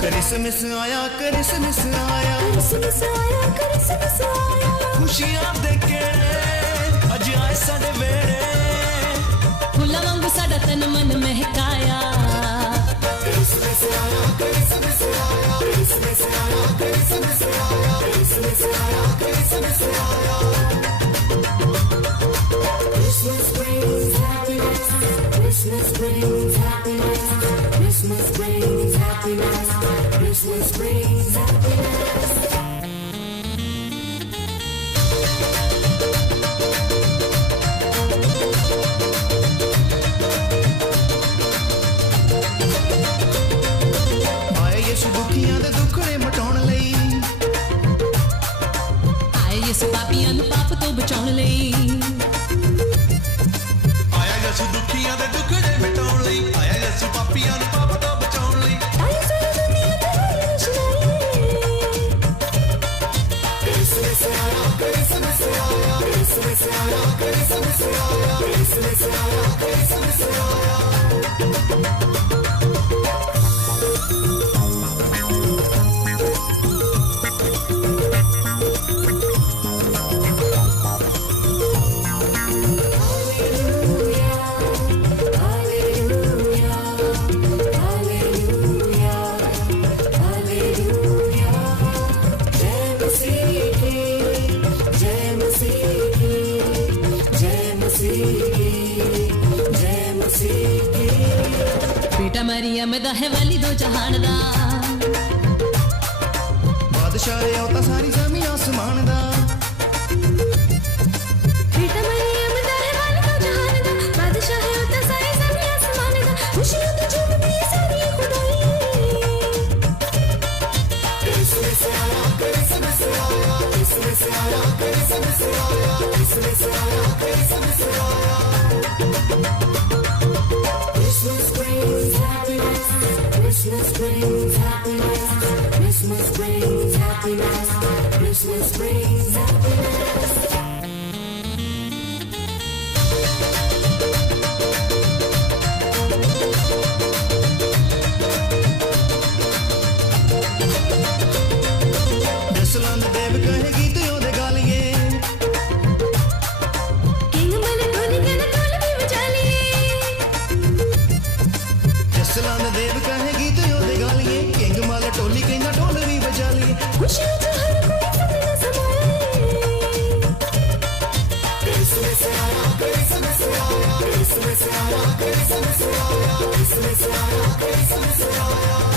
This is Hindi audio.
क्रिसमस आया, क्रिसमस आया, क्रिसमस आया, क्रिसमस आया, खुशियां देके अज आए साडे वेड़े, फुल्लां वांगू साडा तन मन महकाया। क्रिसमस आया, क्रिसमस आया, क्रिसमस आया, क्रिसमस आया, क्रिसमस आया, क्रिसमस आया। Christmas brings happiness, Christmas brings happiness, Christmas brings happiness, Christmas brings happiness. आए यीशु दुखियां दे दुखड़े मटाउण लई, आए यीशु पापियां नूं पाप तो बचाउण लई, आया यीशु दुखियां दे दुखड़े मिटाउण लई, आया यीशु पापियां नूं पाप तो बचाउण लई। आए सारी दुनिया ते हरी रोशनाई। क्रिसमस आया, क्रिसमस आया, क्रिसमस आया, क्रिसमस आया, क्रिसमस आया, क्रिसमस आया। बेटा मरियम दा है वाली दो जहान दा, बादशाह है औता सारी ज़मीन आसमान दा, बेटा मरियम दा है वाली दो जहान दा, बादशाह है उता सारी ज़मीन आसमान दा, खुशियां तो झूमती है सारी खुदाई। क्रिसमस आया, क्रिसमस आया, क्रिसमस आया, क्रिसमस आया, क्रिसमस आया, क्रिसमस आया। Christmas brings happiness, Christmas brings happiness, Christmas brings happiness, Christmas brings happiness. जसलंद देव कहे गीत ओदे गालिए, किंग मन ढोली कन ढोल भी बजा लिए, जसलंद देव कहे गीत ओदे गालिए, किंग माल टोली कहना ढोल भी बजा लिए। खुशियों से हर कोई फूल समाए। क्रिसमस आया, क्रिसमस आया, क्रिसमस आया, क्रिसमस आया, क्रिसमस आया, क्रिसमस आया।